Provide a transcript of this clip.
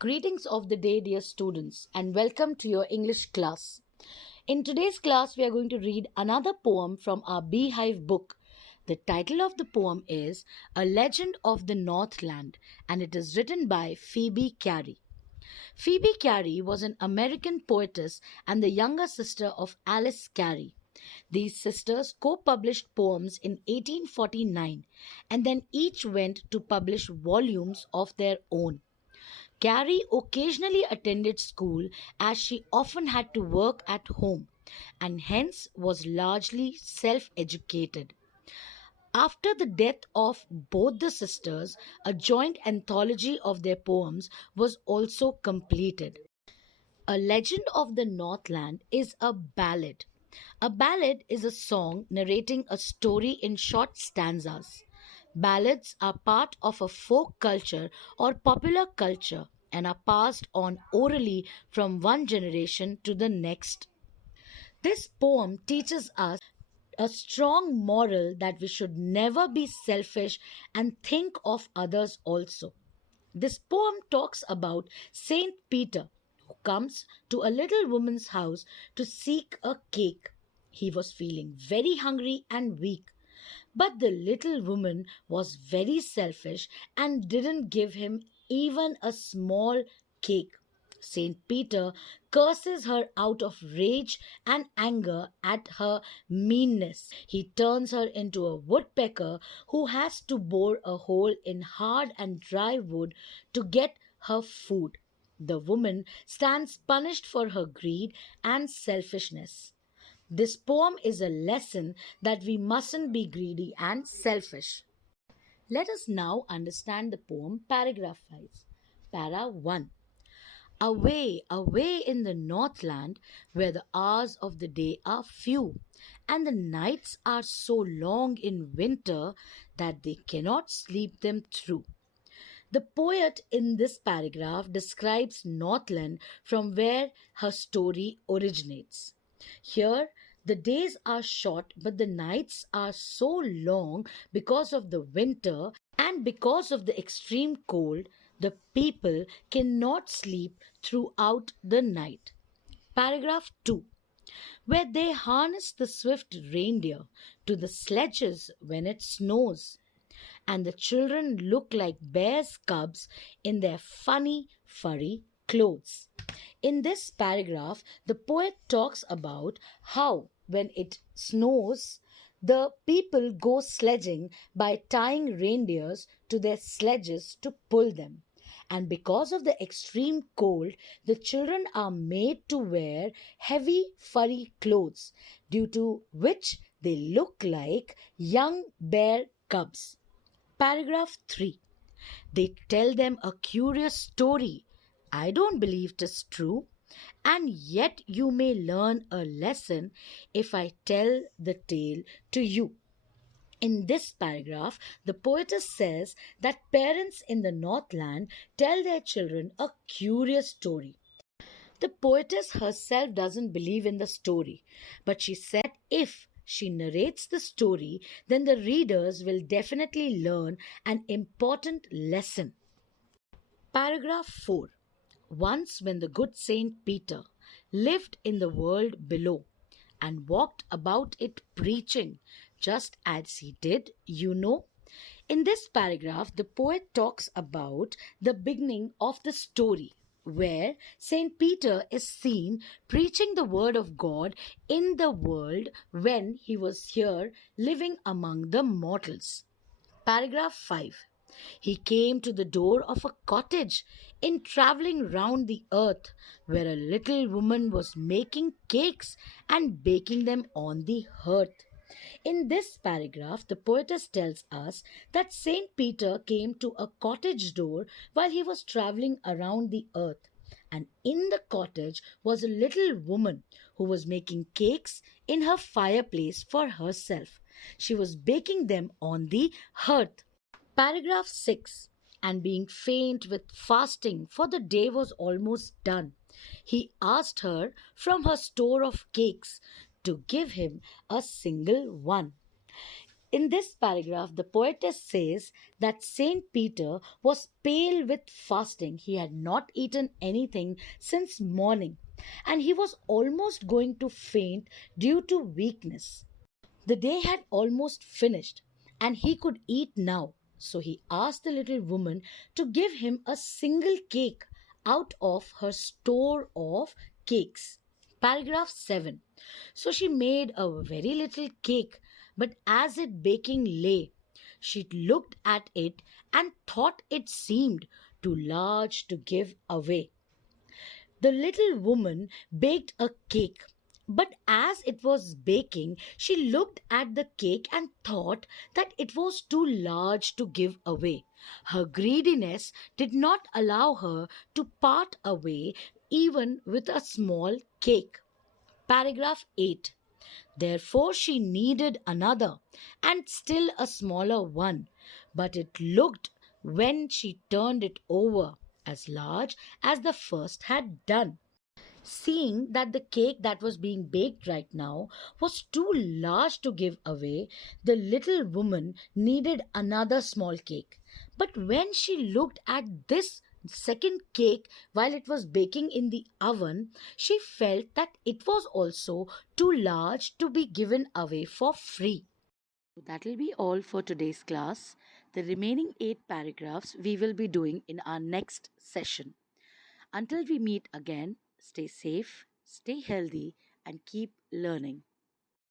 Greetings of the day, dear students, and welcome to your English class. In today's class, we are going to read another poem from our Beehive book. The title of the poem is A Legend of the Northland, and it is written by Phoebe Cary. Phoebe Cary was an American poetess and the younger sister of Alice Cary. These sisters co published poems in 1849 and then each went to publish volumes of their own. Carrie occasionally attended school as she often had to work at home and hence was largely self educated. After the death of both the sisters, a joint anthology of their poems was also completed. A Legend of the Northland is a ballad. A ballad is a song narrating a story in short stanzas. Ballads are part of a folk culture or popular culture and are passed on orally from one generation to the next. This poem teaches us a strong moral that we should never be selfish and think of others also. This poem talks about Saint Peter, who comes to a little woman's house to seek a cake. He was feeling very hungry and weak, but the little woman was very selfish and didn't give him even a small cake. Saint Peter curses her out of rage and anger at her meanness. He turns her into a woodpecker who has to bore a hole in hard and dry wood to get her food. The woman stands punished for her greed and selfishness. This poem is a lesson that we mustn't be greedy and selfish. Let us now understand the poem paragraph 5. Para 1. Away, away in the Northland, where the hours of the day are few, and the nights are so long in winter that they cannot sleep them through. The poet in this paragraph describes Northland from where her story originates. Here, the days are short, but the nights are so long because of the winter and because of the extreme cold, the people cannot sleep throughout the night. Paragraph 2. Where they harness the swift reindeer to the sledges when it snows, and the children look like bears' cubs in their funny, furry clothes. In this paragraph, the poet talks about how, when it snows, the people go sledging by tying reindeers to their sledges to pull them. And because of the extreme cold, the children are made to wear heavy furry clothes, due to which they look like young bear cubs. Paragraph 3. They tell them a curious story. I don't believe 'tis true, and yet you may learn a lesson if I tell the tale to you. In this paragraph, the poetess says that parents in the Northland tell their children a curious story. The poetess herself doesn't believe in the story, but she said if she narrates the story, then the readers will definitely learn an important lesson. Paragraph 4. Once, when the good Saint Peter lived in the world below and walked about it preaching, just as he did, you know. In this paragraph, the poet talks about the beginning of the story where Saint Peter is seen preaching the word of God in the world when he was here living among the mortals. Paragraph 5. He came to the door of a cottage in traveling round the earth, where a little woman was making cakes and baking them on the hearth. In this paragraph, the poetess tells us that Saint Peter came to a cottage door while he was traveling around the earth. And in the cottage was a little woman who was making cakes in her fireplace for herself. She was baking them on the hearth. Paragraph 6. And being faint with fasting, for the day was almost done, he asked her from her store of cakes to give him a single one. In this paragraph, the poetess says that Saint Peter was pale with fasting. He had not eaten anything since morning, and he was almost going to faint due to weakness. The day had almost finished, and he could eat now. So he asked the little woman to give him a single cake out of her store of cakes. Paragraph 7. So she made a very little cake, but as it baking lay, she looked at it and thought it seemed too large to give away. The little woman baked a cake, but as it was baking, she looked at the cake and thought that it was too large to give away. Her greediness did not allow her to part away even with a small cake. Paragraph 8. Therefore, she needed another, and still a smaller one, but it looked, when she turned it over, as large as the first had done. Seeing that the cake that was being baked right now was too large to give away, the little woman needed another small cake. But when she looked at this second cake while it was baking in the oven, she felt that it was also too large to be given away for free. That will be all for today's class. The remaining 8 paragraphs we will be doing in our next session. Until we meet again, stay safe, stay healthy, and keep learning.